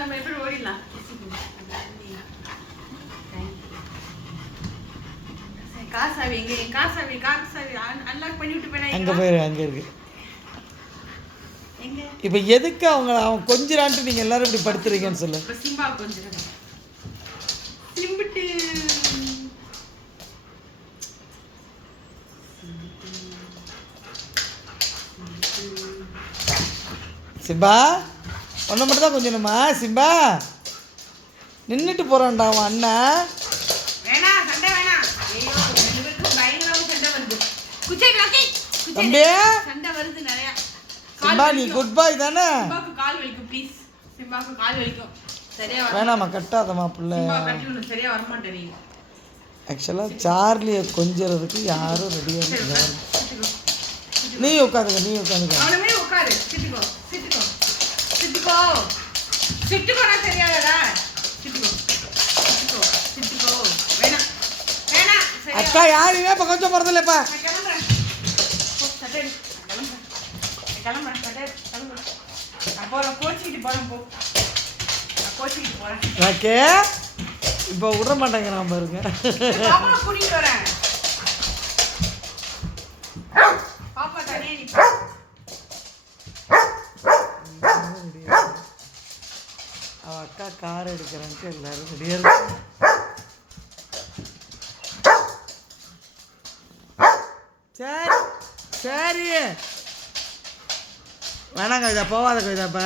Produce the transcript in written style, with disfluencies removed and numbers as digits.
நம்ம எப்படி ஓடிடலாம். காசாவி எங்க? காசாவி அன்லாக் பண்ணி விட்டு போனா அங்கே போயிரு. அங்கே இருக்கு. இப்போ எதுக்கு அவன் கொஞ்சிரான்ட்டு நீங்கள் எல்லாரும் இப்படி படுத்துறீங்கன்னு சொல்லு. சிம்பா கொஞ்சம் சிம்பிட்டு சிம்பா ஒன்றை மட்டும் தான் கொஞ்சணுமா? சிம்பா நின்றுட்டு போகிறான்டா அவன் அண்ணா. வேணாம் சண்டை வேணாம். ஐயோ ரெண்டு பேருக்கும் பயங்கரமாக சண்டை வருது. தம்பி சண்டை வருது நிறையா. சிம்பா நீ குட் பாய் தானே? சிம்பாக்கு கால் வலிக்கும் ப்ளீஸ். சிம்பாக்கு கால் வலிக்கும். சரியா வேணாம்மா கட்டாதம்மா பிள்ளை. சரியா வரமாட்டேன் நீ. ஆக்சுவலாக சார்லியை கொஞ்சறதுக்கு யாரும் ரெடியாக இருக்காங்க. நீ உட்காந்துக்க. அவனமே உட்காரு. சிட்டுக்கோ சிட்டுக்கோனா தெரியாதடா. சிட்டுக்கோ வேணாம் அக்கா யாருமே இப்போ கொஞ்சம் போகிறதில்லப்பா. ஓகே இப்போ விட மாட்டேங்கிறான் பாருங்க. கூட்டிட்டு வரேன். பாப்பா தனியா அவ அக்கா கார் எடுக்கிறான்ட்டு எல்லாரும் ரெடியாக இருக்கு. சரி வேணாம் கவிதா, போவாத கவிதாப்பா.